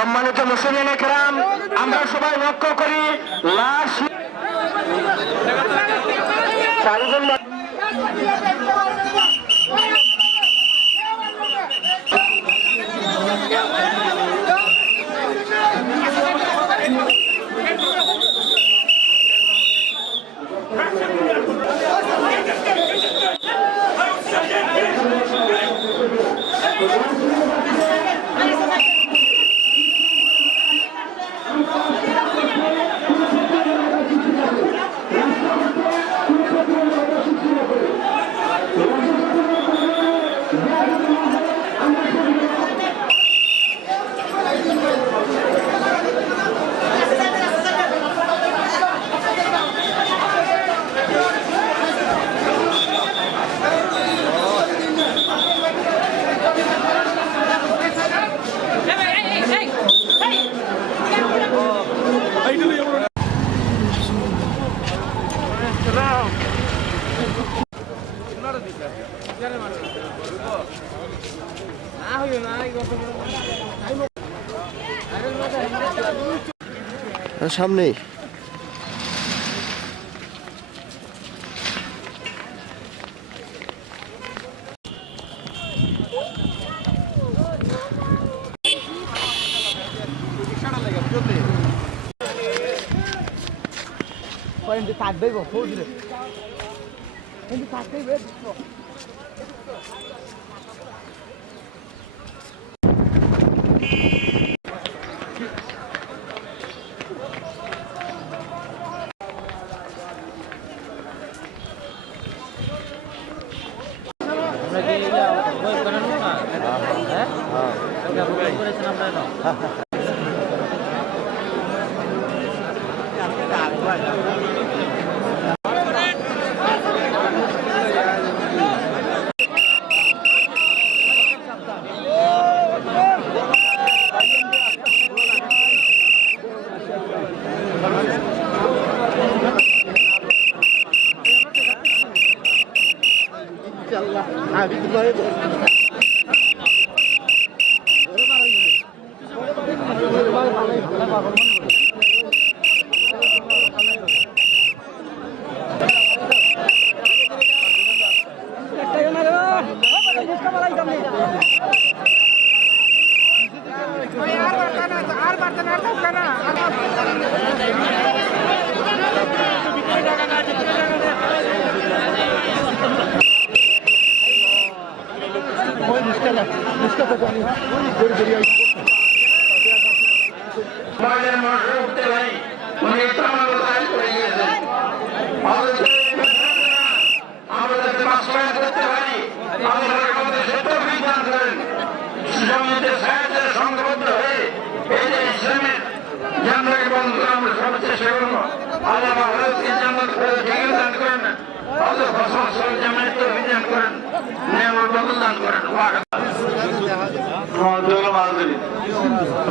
সম্মানিত মুসলিম কেরাম, আমরা সবাই লক্ষ্য করি লাশ সামনেই থাকবেই কিন্তু থাকতেই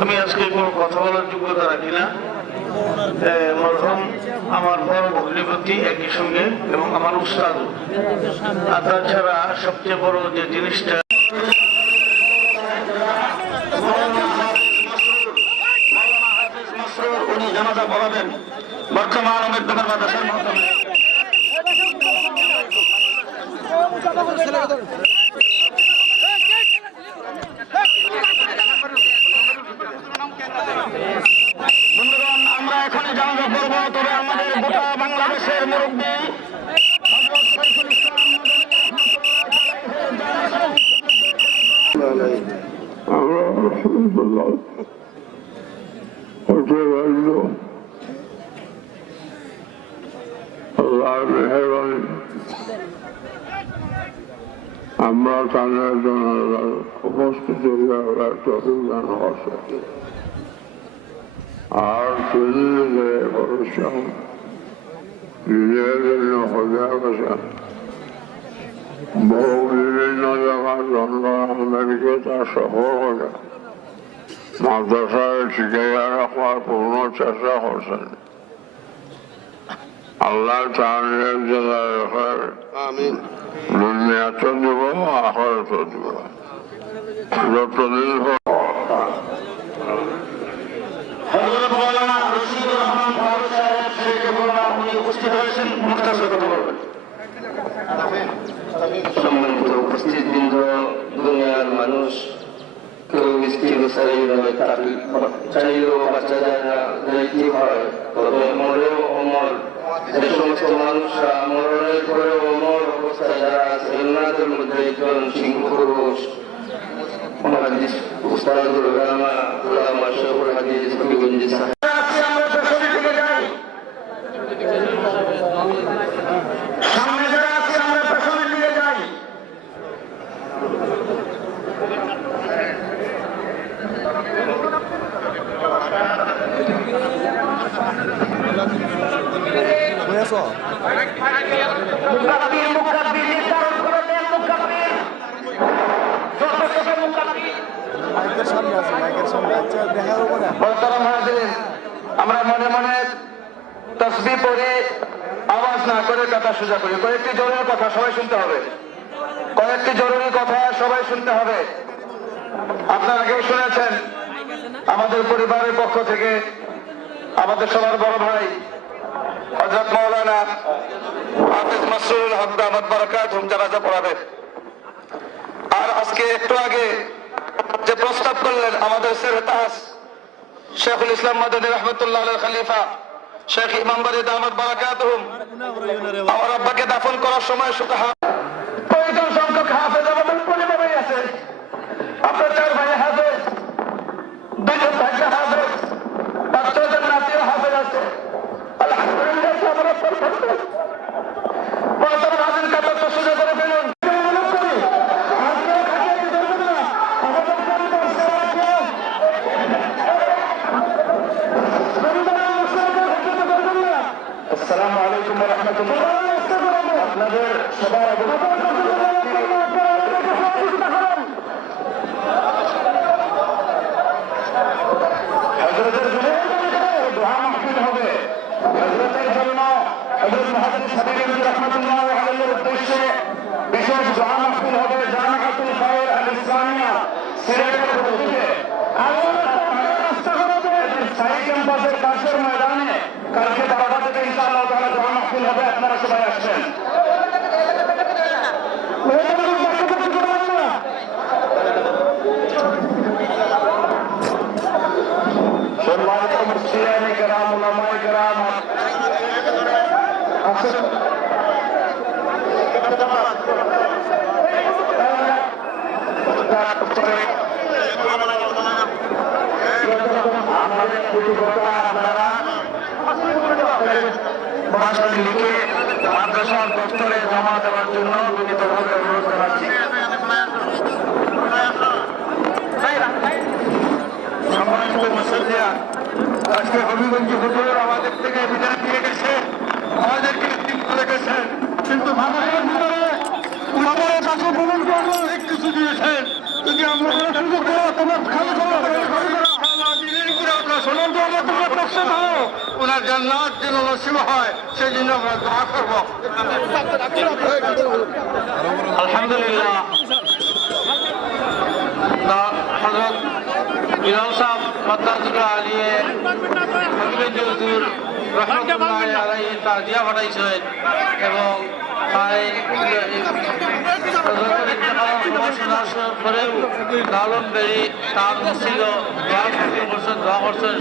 আমি আজকে কোনো কথা বলার যোগ্যতা রাখি না। মরহুম আমার বড় ভগ্নিপতি একই সঙ্গে এবং আমার উস্তাদ। আর তাছাড়া সবচেয়ে বড় যে জিনিসটা উনি জানাজা পড়াবেন বর্তমান আম্বেদকর মাদ্রাসার মাধ্যমে। বন্ধুগণ, আমরা এখানে জানাজা করবো, তবে আমাদের গোটা বাংলাদেশের মুরব্বী আল্লাহর মেহেরবানি আমরা তাদের জন্য উপস্থিতি দান করছে আর তিনি যে করেছেন নিজের জন্য খোঁজার কাছে বহু বিভিন্ন জায়গায় লন্ডন আমেরিকা সফর করে মাদ্রাসায় টিকাইয়া রাখার পূর্ণ চেষ্টা করছেন। আল্লাহ তাআলার জাযার খায়র আমিন। দুনিয়াতে দিব, আখিরাতে দিব। যতদিন হযরত মাওলানা রশিদুর রহমান ফারুক সাহেব শেখেবুল্লাহ উনি উপস্থিত হয়েছেন, মুখতাসর কথা বলবেন। সম্মানিত উপস্থিতবৃন্দ, দুনিয়ার মানুষ কেউ স্ত্রী চাইলেও বাচ্চা যায় না, যাইতে হয়, তবে মরেও অমর। যে সমস্ত মানুষরা মরণের পরেও অমর অবস্থায় যারা আছে, ইন্নাদের মধ্যে একজন সিংহ পুরুষ উস্তাদুল উলামা আল্লামা শেখুল হাদিস হবিগঞ্জ সাহেব। সামনে যারা আছি আমরা পেছনের দিকে যাই। মুকাব্বির মুকাব্বির নির্ধারণ করে দেন, মুকাব্বির যত ছোট মুকাব্বির। মোহতারাম হাজিরিন, আমরা মনে মনে তাসবিহ পড়ে আওয়াজ না করে কথা সোজা করি। কয়েকটি জরুরি কথা সবাই শুনতে হবে, কয়েকটি জরুরি কথা সবাই শুনতে হবে। আপনারা আগেও শুনেছেন আমাদের পরিবারের পক্ষ থেকে আমাদের সবার বড় ভাই হযরত মাওলানা হাফেজ মাসরুরুল হক দামাত বারাকাতুহুম জানাজা পড়াবেন। আর আজকে একটু আগে যে প্রস্তাব করলেন আমাদের সেরতাজ শেখুল ইসলাম মাদানী রহমতুল্লাহ আলাইহির খলিফা শেখ ইমাম বাড়ি দামাত বারাকাতুহুম, আমার আব্বাকে দাফন করার সময় শুধু প্রয়োজন সংখ্যক হাফেজ আমাদের পরিবারেই আছে। আপনার 4 ভাই হাফেজ, 2জন ভাইকে হাফেজ, 5-6জন নাতিও হাফেজ আছে। আলহামদুলিল্লাহ আমরা পরিপূর্ণ বড় হাজির কাতার তো সোজা করে ফেলুন। আসসালামু আলাইকুম ওয়া রাহমাতুল্লাহ। আপনাদের সবার হযরতের জন্য দোয়া মাহফিল হবে। হযরতের জন্য হযরত মুহাদ্দিস হাবিবুল্লাহ রাহমাতুল্লাহ আলাইহির উদ্দেশ্যে বিশেষ দোয়া মাহফিল হবে। জামিআতুল খায়র আল ইসলামিয়া সিলেটের উদ্যোগে সাই ক্যাম্পাসের পাশের ময়দানে কালকে 12টা থেকে ইনশাআল্লাহ তাআলা দোয়া মাহফিল হবে। আপনারা সবাই আসবেন। সম্মানিত মুফতিয়ানে কেরাম, উলামায়ে কেরাম, আসুন। আমাদের প্রতিজ্ঞা আপনারা ভাষণ লিখে মাদ্রাসার দপ্তরে জমা দেওয়ার জন্য বিনীতভাবে অনুরোধ জানাচ্ছি। সম্মানিত মুসল্লিয়া, আজকে হবিগঞ্জ হুজুর আমাদের থেকে বিদায় দিয়ে গেছে, আমাদেরকে চিন্তা করে গেছেন, কিন্তু মানুষের ভিতরে আমাদের কাছে ভ্রমণ করবো অনেক কিছু দিয়েছেন। যদি আমরা সুযোগ করো তোমার খালি করো আপনার শোনেন তো আমরা তোমার পক্ষে ভালো, ওনার জান্নাত যেন নসিব হয় সেই জন্য আমরা দোয়া করবো। আলহামদুলিল্লাহ। হযরত ইমাম সাহেব মাদ্রাসা আলিয়ে হবিগঞ্জ হুজুর রহমতুল্লাহ আলাইহি তাজিয়া পাঠাইছেন এবং তাই পরেও লালন বেরি তার ছিল দোয়া করছেন।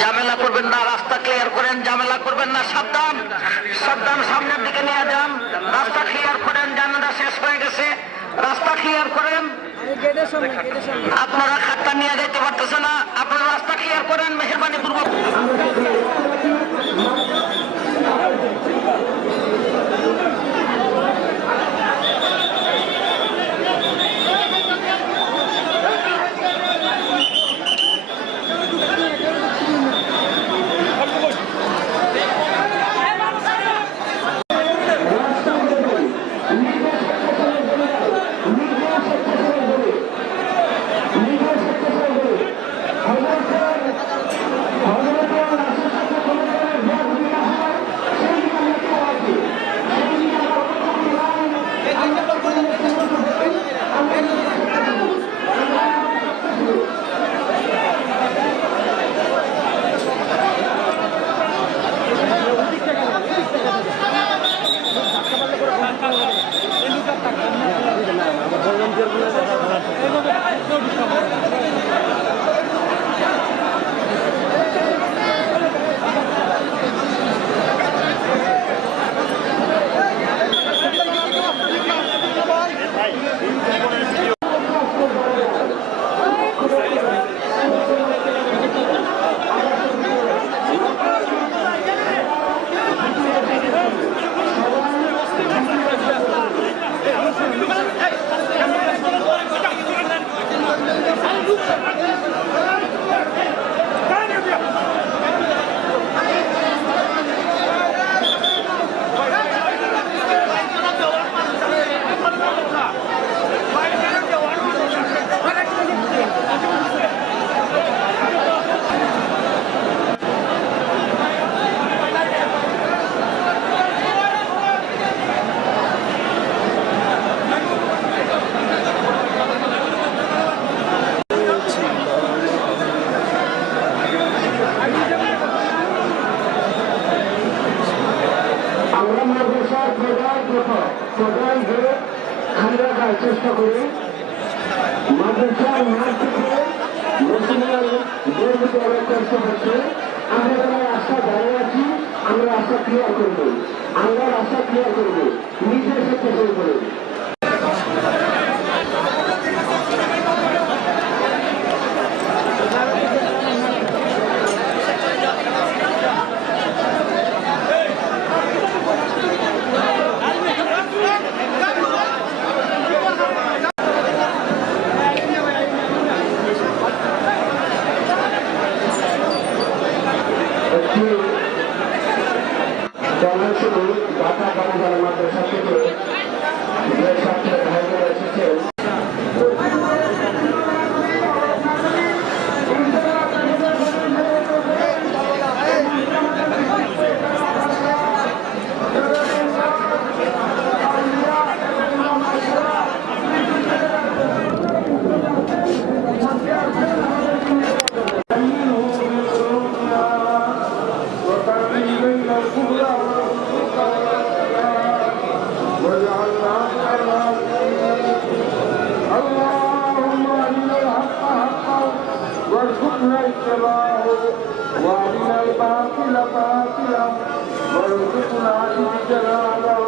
ঝামেলা করবেন না, রাস্তা ক্লিয়ার করেন। ঝামেলা করবেন না, সাবধান সাবধান, সামনের দিকে নিয়ে যান। রাস্তা ক্লিয়ার করেন, জানাজা শেষ হয়ে গেছে, রাস্তা ক্লিয়ার করেন। আপনারা খাতা নিয়ে যেতে পারতেছে না, আপনারা রাস্তা ক্লিয়ার করেন মেহেরবানি পূর্বক। চেষ্টা করি মাদ্রাসার মাঠ থেকে মুসলিমরা বের হতে অনেক কষ্ট হচ্ছে। আমরা যারা রাস্তা দাঁড়িয়ে আছি আমরা রাস্তা ক্লিয়ার করবো, আমরা রাস্তা ক্লিয়ার করবো, নিজে এসে চেষ্টা করে। জনশুধু ঢাকা বাংলা মাদ্রাসা থেকে যে ছাত্র ভাইরা এসেছেন وارزقنا اتباعه وارنا الباطل باطلا وارزقنا اجتنابه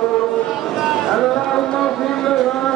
اللهم اغفر لنا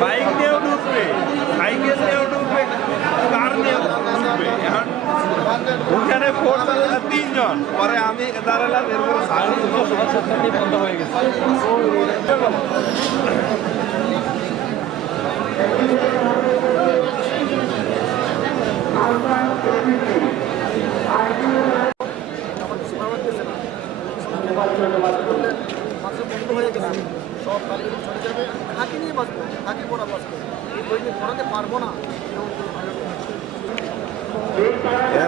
বাইক নিয়েও ঢুকবে, সাইকেল নিয়েও ঢুকবে, কার নিয়েও ঢুকবে। এখন ওখানে ফোর্স তিনজন, পরে আমি দাঁড়ালাম, এরপরে বন্ধ হয়ে গেছে। সব তাদের চলে যাবে, খাকি নিয়ে বাঁচবো, খাকি পড়া বাঁচবো, এই বই নিয়ে পড়াতে পারবো না।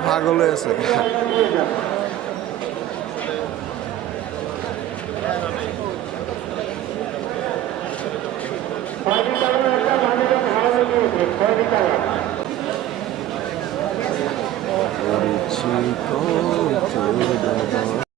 পাগল হয়েছে। কয়টি কালার একটা ভালো ভালো লেগেছে, কয়টি কালার